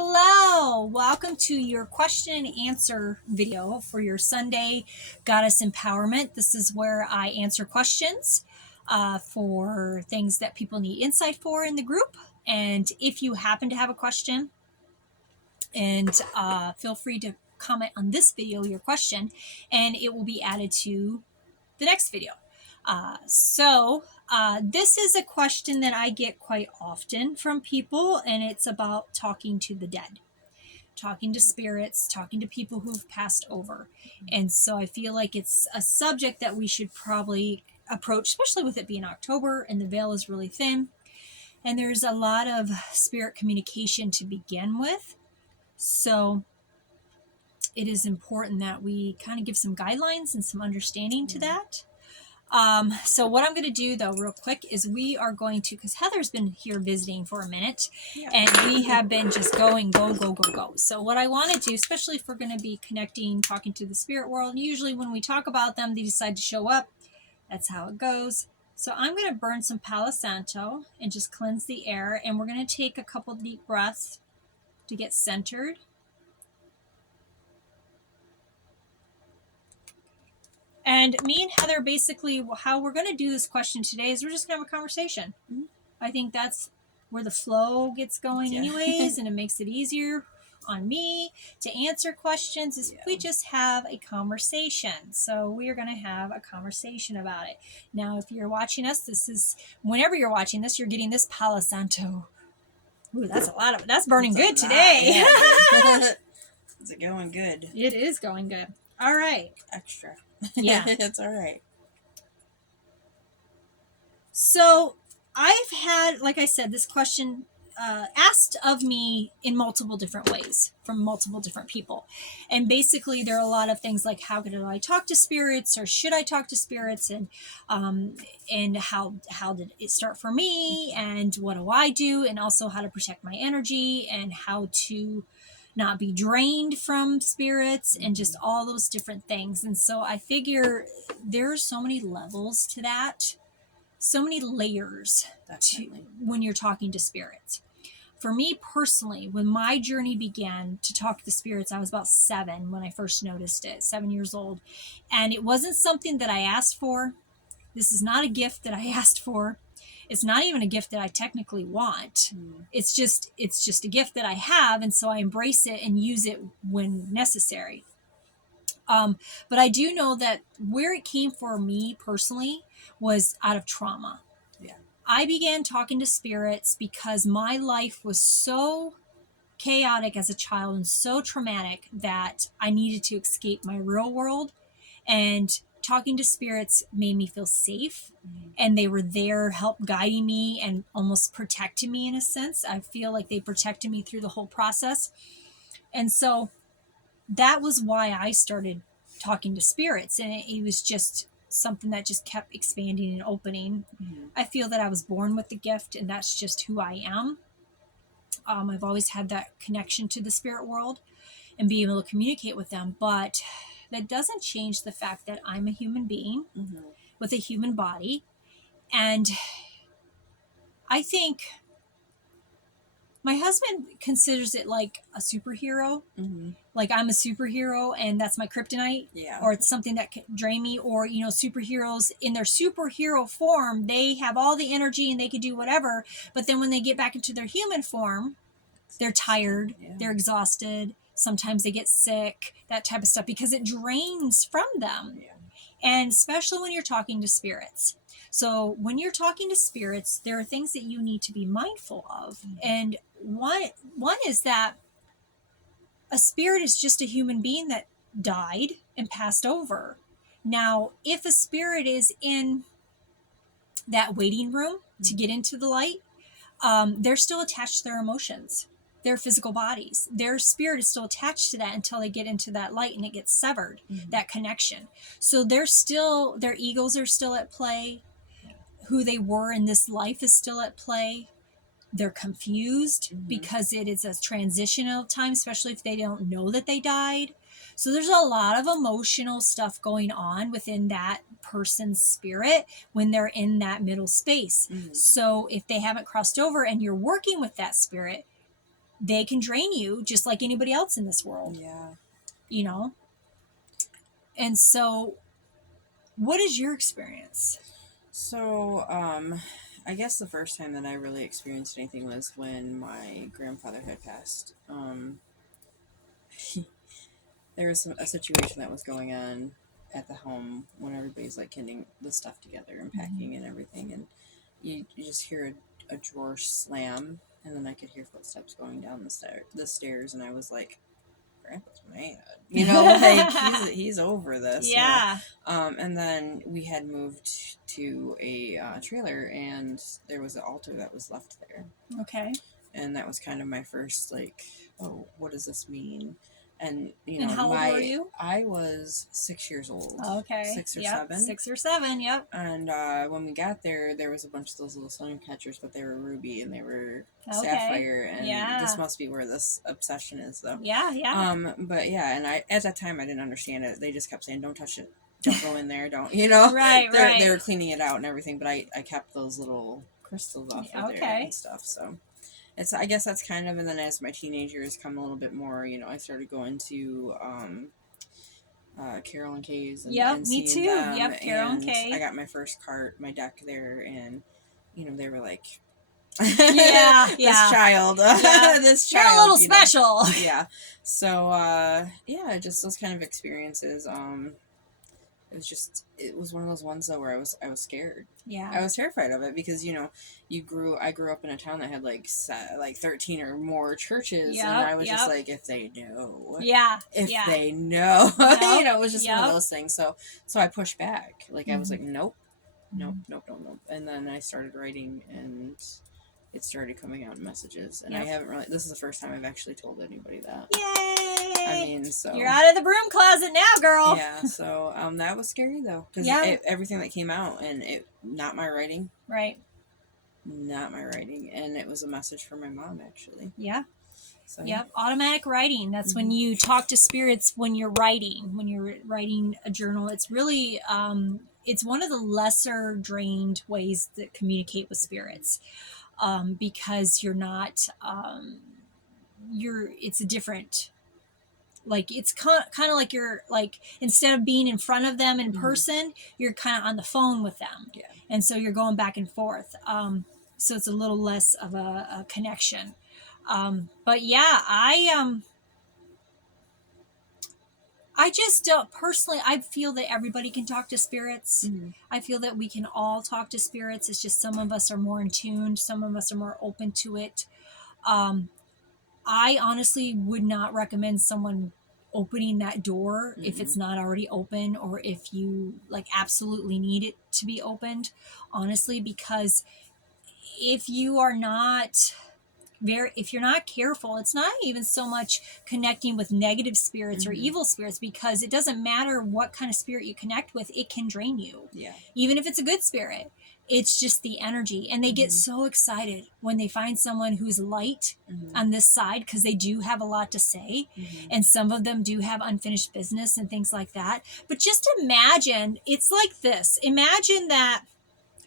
Hello, welcome to your question and answer video for your Sunday Goddess Empowerment. This is where I answer questions for things that people need insight for in the group. And if you happen to have a question, and feel free to comment on this video, your question, and it will be added to the next video. This is a question that I get quite often from people, and it's about talking to the dead, talking to spirits, talking to people who've passed over. And so I feel like it's a subject that we should probably approach, especially with it being October and the veil is really thin. And there's a lot of spirit communication to begin with. So it is important that we kind of give some guidelines and some understanding to that. So what I'm going to do though, real quick, is we are going to, because Heather's been here visiting for a minute, and we have been just going, go. So what I want to do, especially if we're going to be connecting, talking to the spirit world, usually when we talk about them, they decide to show up. That's how it goes. So I'm going to burn some Palo Santo and just cleanse the air. And we're going to take a couple deep breaths to get centered. And me and Heather, basically, how we're going to do this question today is we're just going to have a conversation. Mm-hmm. I think that's where the flow gets going anyways, and it makes it easier on me to answer questions is if we just have a conversation. So we are going to have a conversation about it. Now, if you're watching us, this is, whenever you're watching this, you're getting this Palo Santo. Ooh, that's a lot of it. That's burning good today. Yeah. Is it going good? It is going good. All right. Extra. Yeah. It's all right. So I've had, like I said, this question asked of me in multiple different ways from multiple different people. And basically there are a lot of things like, how did I talk to spirits, or should I talk to spirits? And how did it start for me? And what do I do? And also how to protect my energy and how to not be drained from spirits and just all those different things. And so I figure there are so many levels to that, so many layers to when you're talking to spirits. For me personally, when my journey began to talk to spirits, I was about 7 when I first noticed it, 7 years old. And it wasn't something that I asked for. This is not a gift that I asked for. It's not even a gift that I technically want. It's just a gift that I have. And so I embrace it and use it when necessary. But I do know that where it came for me personally was out of trauma. Yeah. I began talking to spirits because my life was so chaotic as a child and so traumatic that I needed to escape my real world, and talking to spirits made me feel safe, and they were there, help guiding me and almost protecting me in a sense. I feel like they protected me through the whole process. And so that was why I started talking to spirits. And it was just something that just kept expanding and opening. I feel that I was born with the gift, and that's just who I am. I've always had that connection to the spirit world and be able to communicate with them. But that doesn't change the fact that I'm a human being with a human body. And I think my husband considers it like a superhero. Like I'm a superhero and that's my kryptonite. Or it's something that can drain me. Or, you know, superheroes in their superhero form, they have all the energy and they can do whatever. But then when they get back into their human form, they're tired, they're exhausted. Sometimes they get sick, that type of stuff, because it drains from them. And especially when you're talking to spirits. So when you're talking to spirits, there are things that you need to be mindful of. And one is that a spirit is just a human being that died and passed over. Now, if a spirit is in that waiting room to get into the light, they're still attached to their emotions, their physical bodies. Their spirit is still attached to that until they get into that light and it gets severed, that connection. So they're still, their egos are still at play. Who they were in this life is still at play. They're confused because it is a transitional time, especially if they don't know that they died. So there's a lot of emotional stuff going on within that person's spirit when they're in that middle space. So if they haven't crossed over and you're working with that spirit, they can drain you just like anybody else in this world. Yeah. You know? And so, what is your experience? So, I guess the first time that I really experienced anything was when my grandfather had passed. There was a situation that was going on at the home when everybody's like getting the stuff together and packing and everything, and you just hear a drawer slam, and then I could hear footsteps going down the stairs, and I was like, Grandpa's mad, you know, like he's over this, Yeah. you know? And then we had moved to a trailer, and there was an altar that was left there. Okay. And that was kind of my first, like, oh, what does this mean? And, you know, And how old were you? I was 6 years old. Okay. 6 or Yep. 7. 6 or 7, yep. And when we got there, there was a bunch of those little stone catchers, but they were ruby and they were Okay. sapphire. And Yeah. this must be where this obsession is, though. Yeah, yeah. But yeah, and at that time I didn't understand it. They just kept saying, "Don't touch it, don't go in there, don't," you know. Right, right. They were cleaning it out and everything, but I kept those little crystals off of there Okay. and stuff. So I guess that's kind of, and then as my teenage years come a little bit more, you know, I started going to Carol and Kay's and, Yep, and me seeing too. them, Yep, Carol and Kay. I got my first cart, my deck there, and you know, they were like, Yeah, this yeah. child, Yeah. this You're child, a little you know. special. Yeah. So yeah, just those kind of experiences. It was one of those ones though where I was scared. Yeah. I was terrified of it because, you know, I grew up in a town that had like 13 or more churches, Yep, and I was just yep. like, if they know. Yeah. If yeah. they know. Yep, You know, it was just one yep. of those things. So I pushed back. Like I was Mhm. like, nope. Nope, Mhm. nope, nope, nope. And then I started writing, and it started coming out in messages. And Yep. I haven't really, this is the first time I've actually told anybody that. Yay! I mean, so. You're out of the broom closet now, girl. Yeah, so that was scary though. Because Yeah. everything that came out, and not my writing. Right. Not my writing. And it was a message from my mom, actually. Yeah. So, Yep. Automatic writing. That's when you talk to spirits when you're writing a journal. It's really, it's one of the lesser drained ways that communicate with spirits, because you're not, it's a different, like, it's kind of like you're like, instead of being in front of them in person, you're kind of on the phone with them. Yeah. And so you're going back and forth. So it's a little less of a connection. But yeah, I just don't personally, I feel that everybody can talk to spirits. I feel that we can all talk to spirits. It's just some of us are more in tune. Some of us are more open to it. I honestly would not recommend someone opening that door if it's not already open, or if you like absolutely need it to be opened, honestly, because if you are not if you're not careful, it's not even so much connecting with negative spirits or evil spirits, because it doesn't matter what kind of spirit you connect with, it can drain you. Yeah. Even if it's a good spirit, it's just the energy. And they get so excited when they find someone who's light on this side, because they do have a lot to say. And some of them do have unfinished business and things like that. But just imagine, it's like this. Imagine that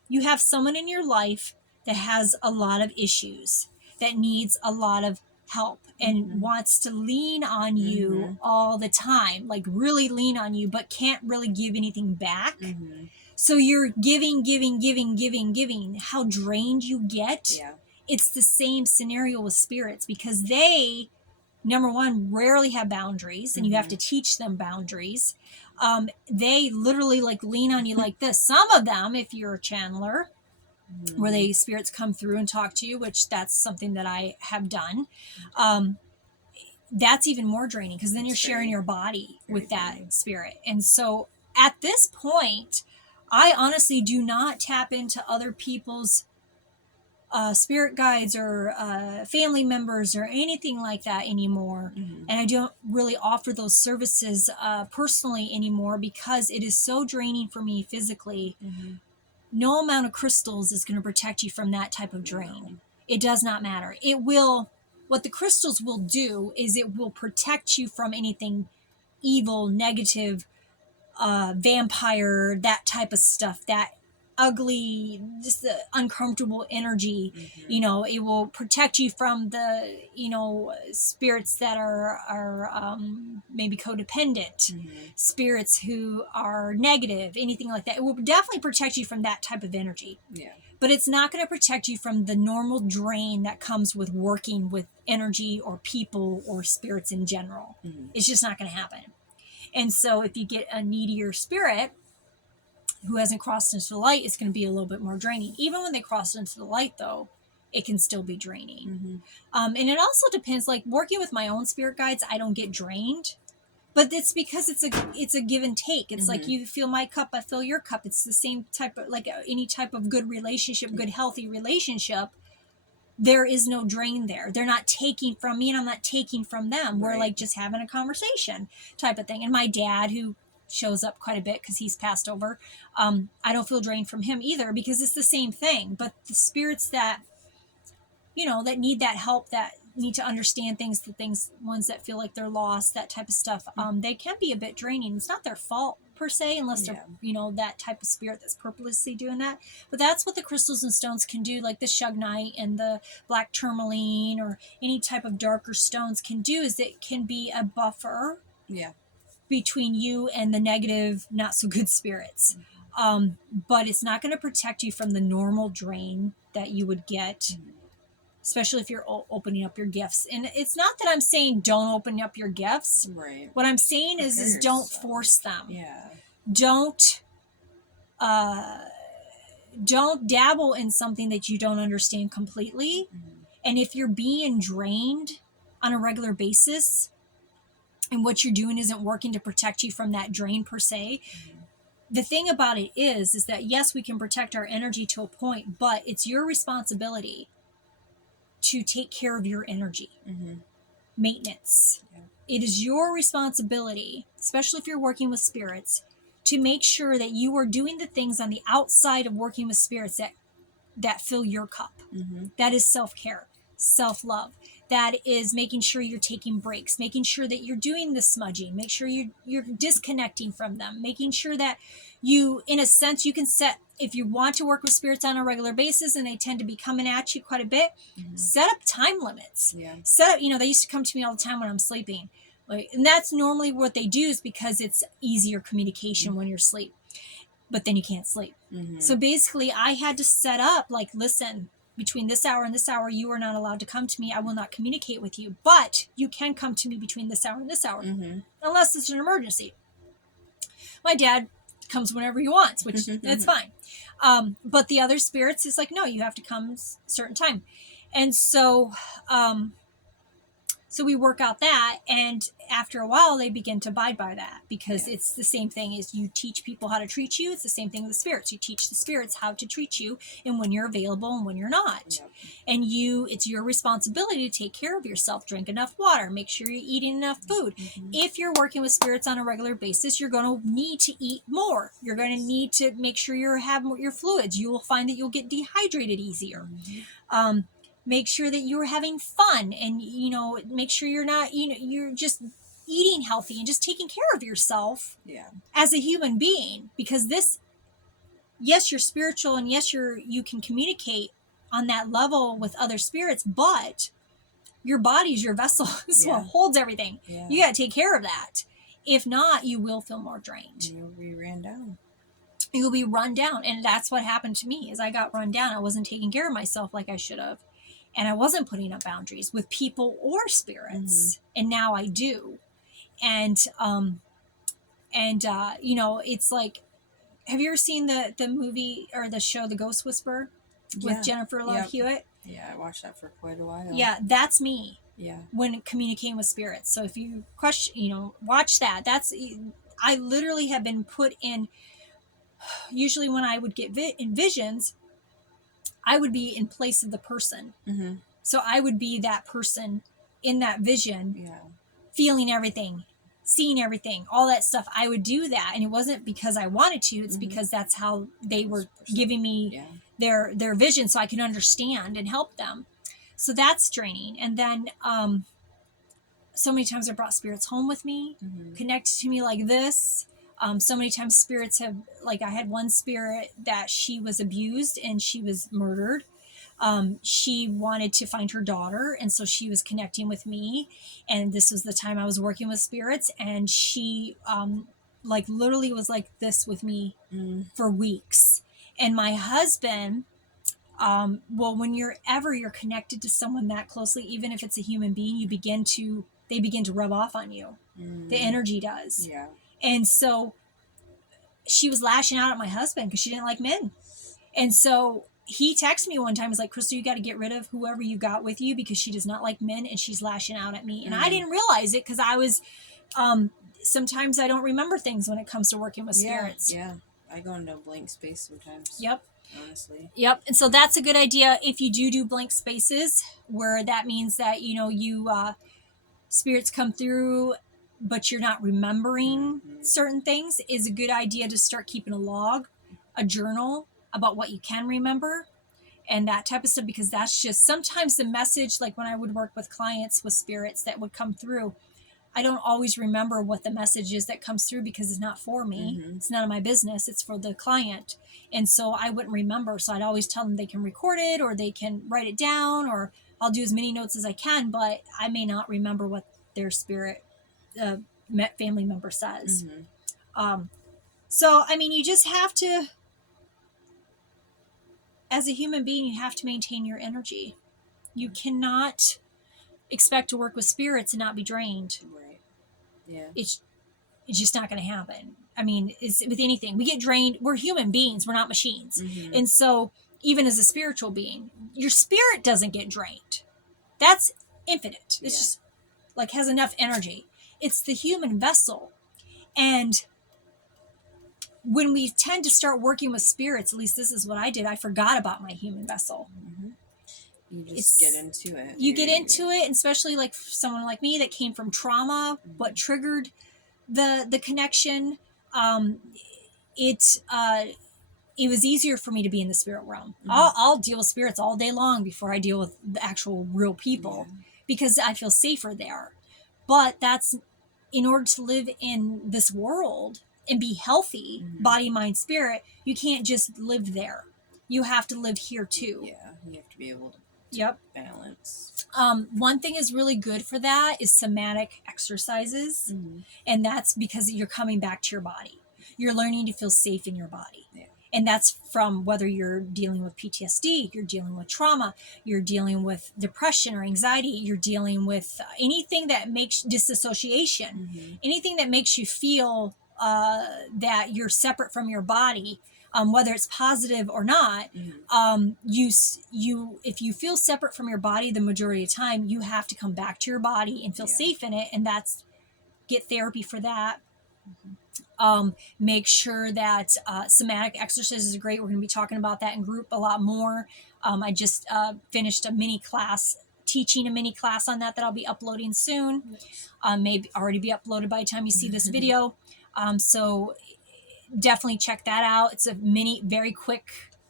you have someone in your life that has a lot of issues, that needs a lot of help and wants to lean on you all the time, like really lean on you, but can't really give anything back. So you're giving. How drained you get. Yeah. It's the same scenario with spirits, because they, number one, rarely have boundaries, and you have to teach them boundaries. They literally like lean on you like this. Some of them, if you're a channeler, where spirits come through and talk to you, which that's something that I have done. That's even more draining, because then you're sharing your body with that spirit. And so at this point, I honestly do not tap into other people's spirit guides or family members or anything like that anymore. And I don't really offer those services personally anymore, because it is so draining for me physically. No amount of crystals is going to protect you from that type of drain. It does not matter. What the crystals will do is it will protect you from anything evil, negative, vampire, that type of stuff that ugly, just the uncomfortable energy. It will protect you from the, spirits that are maybe codependent, spirits who are negative, anything like that. It will definitely protect you from that type of energy. Yeah. But it's not going to protect you from the normal drain that comes with working with energy or people or spirits in general. It's just not going to happen. And so if you get a needier spirit who hasn't crossed into the light, it's going to be a little bit more draining. Even when they cross into the light, though, it can still be draining. And it also depends, like working with my own spirit guides, I don't get drained. But it's because it's a give and take. It's like you fill my cup, I fill your cup. It's the same type of, like any type of good relationship, good healthy relationship. There is no drain there. They're not taking from me and I'm not taking from them. We're like just having a conversation type of thing. And my dad, who shows up quite a bit because he's passed over, I don't feel drained from him either, because it's the same thing. But the spirits that, that need that help, that need to understand things, ones that feel like they're lost, that type of stuff, they can be a bit draining. It's not their fault per se, unless they're, that type of spirit that's purposely doing that. But that's what the crystals and stones can do, like the shugnite and the black tourmaline or any type of darker stones can do, is it can be a buffer between you and the negative, not so good spirits. But it's not going to protect you from the normal drain that you would get, especially if you're opening up your gifts. And it's not that I'm saying don't open up your gifts. Right. What I'm saying is don't force them. Yeah. Don't dabble in something that you don't understand completely. And if you're being drained on a regular basis and what you're doing isn't working to protect you from that drain per se, the thing about it is that yes, we can protect our energy to a point, but it's your responsibility to take care of your energy. Maintenance. It is your responsibility, especially if you're working with spirits, to make sure that you are doing the things on the outside of working with spirits that fill your cup. That is self-care, self-love. That is making sure you're taking breaks, making sure that you're doing the smudging, make sure you're disconnecting from them, making sure that you, in a sense, you can set, if you want to work with spirits on a regular basis and they tend to be coming at you quite a bit, set up time limits. Set up, they used to come to me all the time when I'm sleeping. And that's normally what they do, is because it's easier communication when you're asleep. But then you can't sleep. So basically I had to set up, like, listen, between this hour and this hour, you are not allowed to come to me. I will not communicate with you, but you can come to me between this hour and this hour, unless it's an emergency. My dad comes whenever he wants, which that's fine. But the other spirits is like, no, you have to come certain time. And so, so we work out that, and after a while they begin to abide by that, because it's the same thing as you teach people how to treat you. It's the same thing with the spirits. You teach the spirits how to treat you and when you're available and when you're not. And it's your responsibility to take care of yourself. Drink enough water, make sure you're eating enough food. If you're working with spirits on a regular basis, you're going to need to eat more. You're going to need to make sure you have your fluids. You will find that you'll get dehydrated easier. Make sure that you're having fun, and make sure you're not, you're just eating healthy and just taking care of yourself as a human being, because yes, you're spiritual, and yes, you can communicate on that level with other spirits, but your body's your vessel. This is what holds everything. You got to take care of that. If not, you will feel more drained. You'll be ran down. You'll be run down. And that's what happened to me, is I got run down. I wasn't taking care of myself like I should have. And I wasn't putting up boundaries with people or spirits. And now I do. And it's like, have you ever seen the movie or the show, The Ghost Whisperer, with Jennifer Love Hewitt? Yeah, I watched that for quite a while. Yeah, that's me. Yeah. When communicating with spirits. So if you watch that, I literally have been put in, usually when I would get in visions, I would be in place of the person. So I would be that person in that vision, feeling everything, seeing everything, all that stuff. I would do that. And it wasn't because I wanted to. It's because that's how they were giving me their vision, so I can understand and help them. So that's draining. And then so many times I brought spirits home with me, connected to me like this. So many times spirits have, like I had one spirit that she was abused and she was murdered. She wanted to find her daughter, and so she was connecting with me, and this was the time I was working with spirits, and she like literally was like this with me for weeks. And my husband, well, when you're connected to someone that closely, even if it's a human being, they begin to rub off on you. The energy does. Yeah. And so she was lashing out at my husband because she didn't like men. And so he texted me one time. He's like, Crystal, you got to get rid of whoever you got with you because she does not like men and she's lashing out at me. And I didn't realize it because I was, sometimes I don't remember things when it comes to working with spirits. Yeah. I go into a blank space sometimes. Yep. Honestly. Yep. And so that's a good idea if you do blank spaces, where that means that, you spirits come through, but you're not remembering certain things, is a good idea to start keeping a log, a journal about what you can remember and that type of stuff, because that's just sometimes the message. Like when I would work with clients with spirits that would come through, I don't always remember what the message is that comes through because it's not for me. It's none of my business. It's for the client. And so I wouldn't remember. So I'd always tell them they can record it or they can write it down, or I'll do as many notes as I can, but I may not remember what their spirit family member says. So, I mean, you just have to, as a human being, you have to maintain your energy. You cannot expect to work with spirits and not be drained. Right. Yeah. It's just not going to happen. I mean, it's with anything. We get drained. We're human beings. We're not machines. And so even as a spiritual being, your spirit doesn't get drained. That's infinite. It's just like has enough energy. It's the human vessel. And when we tend to start working with spirits, at least this is what I did, I forgot about my human vessel. You just get into it. You get into it, and especially like someone like me that came from trauma, what triggered the connection, it was easier for me to be in the spirit realm. I'll deal with spirits all day long before I deal with the actual real people because I feel safer there. But that's in order to live in this world and be healthy, body, mind, spirit, you can't just live there. You have to live here too. Yeah, you have to be able to balance. One thing is really good for that is somatic exercises. And that's because you're coming back to your body. You're learning to feel safe in your body. Yeah. And that's from whether you're dealing with PTSD, you're dealing with trauma, you're dealing with depression or anxiety, you're dealing with anything that makes disassociation, anything that makes you feel that you're separate from your body. Whether it's positive or not, you if you feel separate from your body the majority of the time, you have to come back to your body and feel safe in it, and that's get therapy for that. Make sure that somatic exercises are great. We're going to be talking about that in group a lot more. I just finished teaching a mini class on that I'll be uploading soon. Maybe already be uploaded by the time you see this video. So definitely check that out. It's a very quick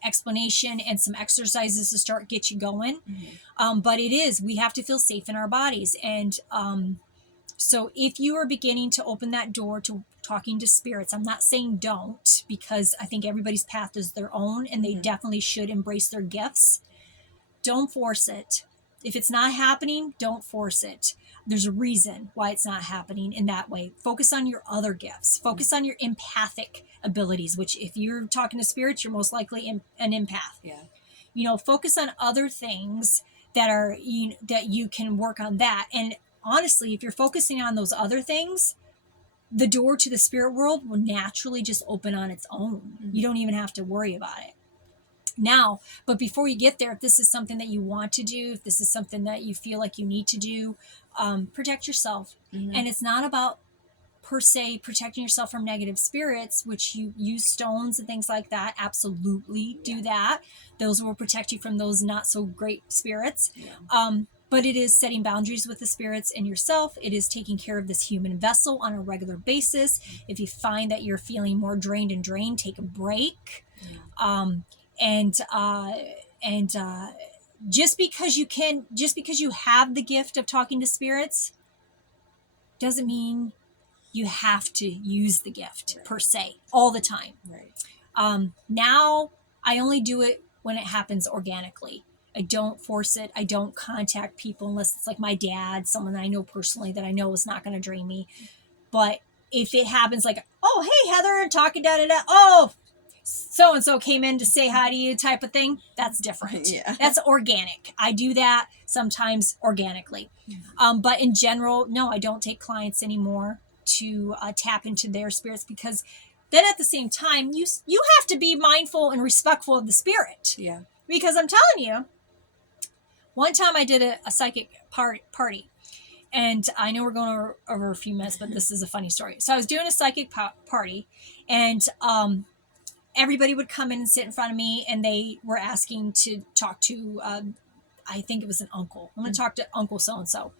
explanation and some exercises to get you going. But we have to feel safe in our bodies. And so if you are beginning to open that door to talking to spirits, I'm not saying don't, because I think everybody's path is their own and they definitely should embrace their gifts. Don't force it. If it's not happening, don't force it. There's a reason why it's not happening in that way. Focus on your other gifts. Focus on your empathic abilities, which if you're talking to spirits, you're most likely an empath. Yeah. Focus on other things that you can work on that. And honestly, if you're focusing on those other things, the door to the spirit world will naturally just open on its own. You don't even have to worry about it. Now, but before you get there, if this is something that you want to do, if this is something that you feel like you need to do, protect yourself. And it's not about per se protecting yourself from negative spirits, which you use stones and things like that. Absolutely do that. Those will protect you from those not so great spirits. But it is setting boundaries with the spirits and yourself. It is taking care of this human vessel on a regular basis. If you find that you're feeling more drained, take a break. Just because you have the gift of talking to spirits doesn't mean you have to use the gift per se all the time. Right. Now I only do it when it happens organically. I don't force it. I don't contact people unless it's like my dad, someone that I know personally that I know is not going to drain me. But if it happens like, oh, hey, Heather, talking, oh, so-and-so came in to say hi to you type of thing, that's different. Yeah. That's organic. I do that sometimes organically. But in general, no, I don't take clients anymore to tap into their spirits, because then at the same time, you have to be mindful and respectful of the spirit. Yeah. Because I'm telling you, one time I did a psychic party. And I know we're going over a few minutes, but this is a funny story. So I was doing a psychic party, and everybody would come in and sit in front of me, and they were asking to talk to, I think it was an uncle. I'm going to talk to Uncle so-and-so.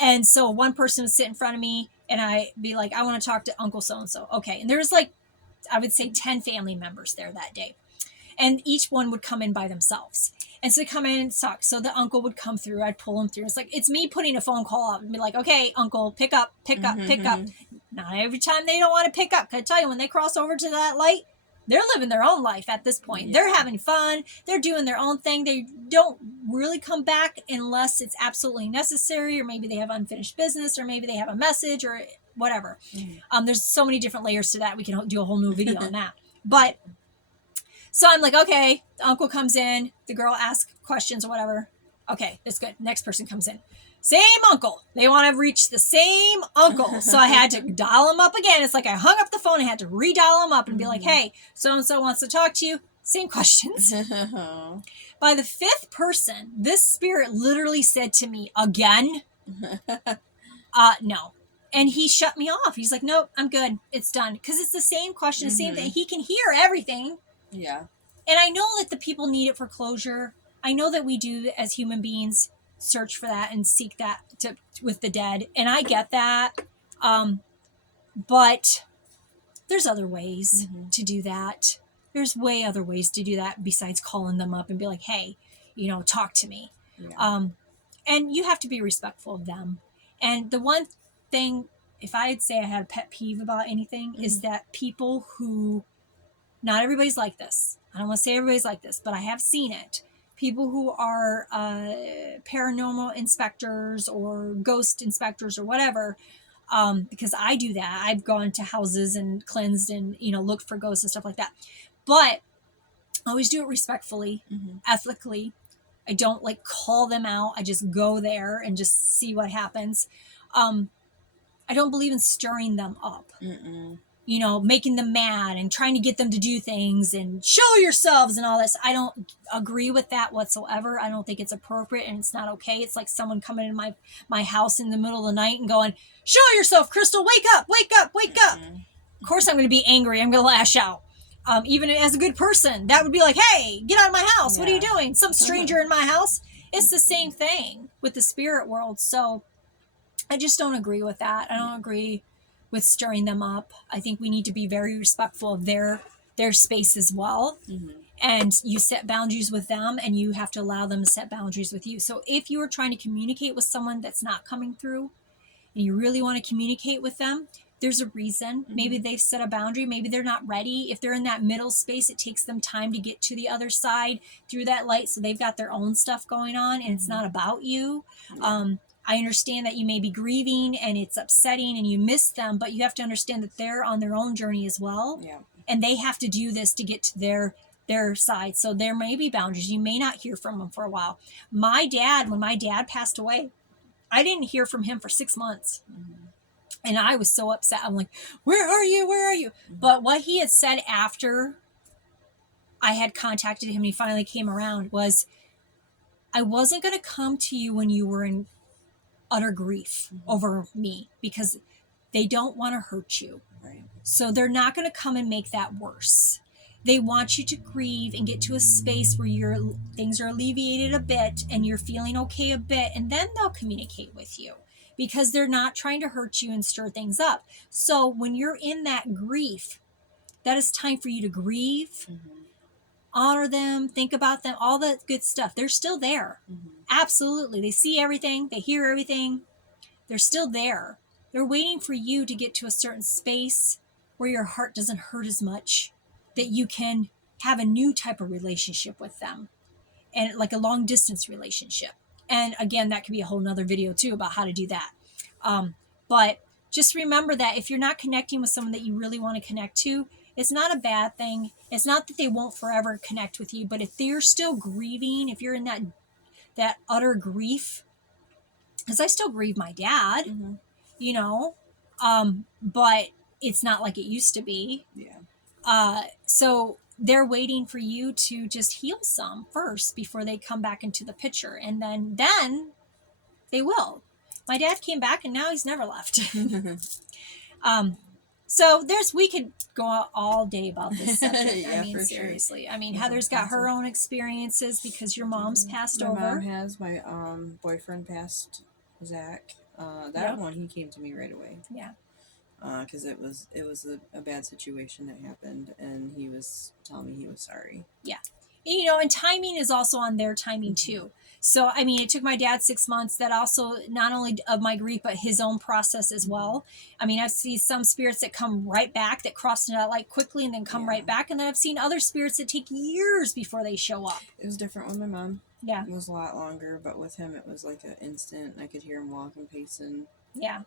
And so one person would sit in front of me, and I'd be like, I want to talk to Uncle so-and-so. Okay. And there was like, I would say 10 family members there that day. And each one would come in by themselves. And so they come in and talk. So the uncle would come through. I'd pull him through. It's like, it's me putting a phone call out and be like, okay, uncle, pick up. Not every time they don't want to pick up. Can I tell you, when they cross over to that light, they're living their own life at this point. Yeah. They're having fun. They're doing their own thing. They don't really come back unless it's absolutely necessary, or maybe they have unfinished business, or maybe they have a message or whatever. There's so many different layers to that. We can do a whole new video on that. But so I'm like, okay, the uncle comes in, the girl asks questions or whatever. Okay, that's good. Next person comes in. Same uncle. They want to reach the same uncle. So I had to dial him up again. It's like I hung up the phone and had to redial him up and be like, hey, so-and-so wants to talk to you. Same questions. By the fifth person, this spirit literally said to me, again? No. And he shut me off. He's like, nope, I'm good. It's done. Because it's the same question, the same thing. He can hear everything. Yeah. And I know that the people need it for closure. I know that we do, as human beings, search for that and seek that with the dead. And I get that. But there's other ways to do that. There's other ways to do that besides calling them up and be like, hey, talk to me. Yeah. And you have to be respectful of them. And the one thing, if I'd say I had a pet peeve about anything, is that people who, not everybody's like this. I don't want to say everybody's like this, but I have seen it. People who are paranormal inspectors or ghost inspectors or whatever, because I do that. I've gone to houses and cleansed and, looked for ghosts and stuff like that. But I always do it respectfully, ethically. I don't call them out. I just go there and just see what happens. I don't believe in stirring them up. Making them mad and trying to get them to do things and show yourselves and all this. I don't agree with that whatsoever. I don't think it's appropriate, and it's not okay. It's like someone coming in my house in the middle of the night and going, show yourself, Crystal, wake up. Of course I'm going to be angry. I'm going to lash out. Even as a good person, that would be like, hey, get out of my house. What are you doing? Some stranger in my house. It's the same thing with the spirit world. So I just don't agree with that. I don't agree with stirring them up. I think we need to be very respectful of their space as well. And you set boundaries with them, and you have to allow them to set boundaries with you. So if you are trying to communicate with someone that's not coming through, and you really want to communicate with them, there's a reason. Maybe they've set a boundary. Maybe they're not ready. If they're in that middle space, it takes them time to get to the other side through that light. So they've got their own stuff going on, and it's not about you. I understand that you may be grieving and it's upsetting and you miss them, but you have to understand that they're on their own journey as well. Yeah. And they have to do this to get to their side. So there may be boundaries. You may not hear from them for a while. When my dad passed away, I didn't hear from him for 6 months. And I was so upset. I'm like, where are you? But what he had said after I had contacted him and he finally came around was, I wasn't going to come to you when you were in utter grief over me, because they don't want to hurt you. Right. So they're not going to come and make that worse. They want you to grieve and get to a space where your things are alleviated a bit and you're feeling okay a bit, and then they'll communicate with you, because they're not trying to hurt you and stir things up. So when you're in that grief, that is time for you to grieve, honor them, think about them, all that good stuff. They're still there. Absolutely. They see everything. They hear everything. They're still there. They're waiting for you to get to a certain space where your heart doesn't hurt as much, that you can have a new type of relationship with them, and like a long distance relationship. And again, that could be a whole nother video too about how to do that. But just remember that if you're not connecting with someone that you really want to connect to, it's not a bad thing. It's not that they won't forever connect with you, but if they're still grieving, if you're in that utter grief, because I still grieve my dad, you know, but it's not like it used to be. Yeah. So they're waiting for you to just heal some first before they come back into the picture, and then they will. My dad came back and now he's never left. So we could go all day about this subject. Yeah, I mean, for seriously. sure. I mean, That's Heather's got her expensive. own experiences because your mom's passed My over. mom has. My boyfriend passed, Zach. That Yep. one, he came to me right away. Yeah. Because it was a bad situation that happened, and he was telling me he was sorry. Yeah. You know, and timing is also on their timing too. So, I mean, it took my dad 6 months. That also, not only of my grief, but his own process as well. I mean, I've seen some spirits that come right back, that cross that light quickly and then come right back. And then I've seen other spirits that take years before they show up. It was different with my mom. Yeah. It was a lot longer, but with him, it was like an instant. I could hear him walking, pacing. Yeah.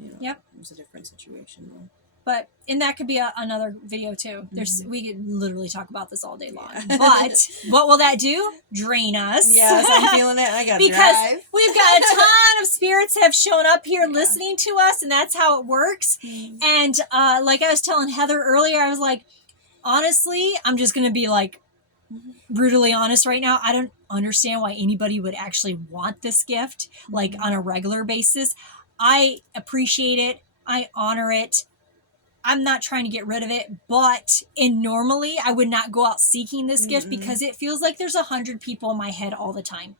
You know, Yep. It was a different situation, though. But, and that could be another video too. We could literally talk about this all day long. Yeah. But what will that do? Drain us. Yes, I'm feeling it. I got to because drive. we've got a ton of spirits that have shown up here listening to us, and that's how it works. And like I was telling Heather earlier, I was like, honestly, I'm just going to be like brutally honest right now. I don't understand why anybody would actually want this gift like on a regular basis. I appreciate it. I honor it. I'm not trying to get rid of it, but normally I would not go out seeking this gift because it feels like there's 100 people in my head all the time.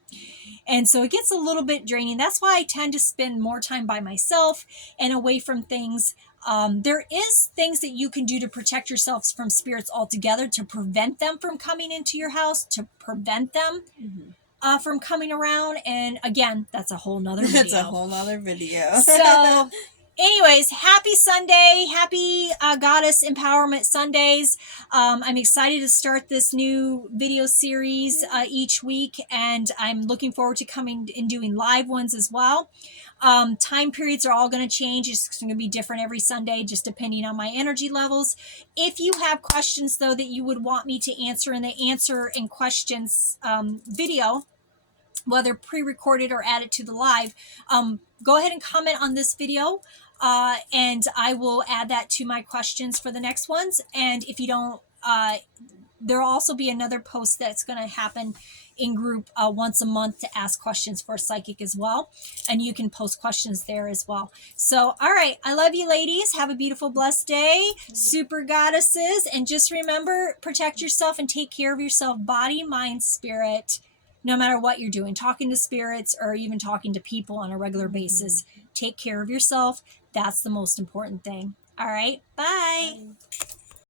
And so it gets a little bit draining. That's why I tend to spend more time by myself and away from things. There is things that you can do to protect yourselves from spirits altogether, to prevent them from coming into your house, to prevent them from coming around. And again, that's a whole nother video. That's a whole nother video. So anyways, happy Sunday. Happy Goddess Empowerment Sundays. I'm excited to start this new video series each week, and I'm looking forward to coming and doing live ones as well. Time periods are all going to change. It's going to be different every Sunday, just depending on my energy levels. If you have questions, though, that you would want me to answer in the Answer and Questions video, whether pre-recorded or added to the live, go ahead and comment on this video, and I will add that to my questions for the next ones. And if you don't, there will also be another post that's going to happen in group once a month to ask questions for a psychic as well. And you can post questions there as well. So, all right. I love you, ladies. Have a beautiful, blessed day. Super goddesses. And just remember, protect yourself and take care of yourself, body, mind, spirit. No matter what you're doing, talking to spirits or even talking to people on a regular basis, take care of yourself. That's the most important thing. All right. Bye.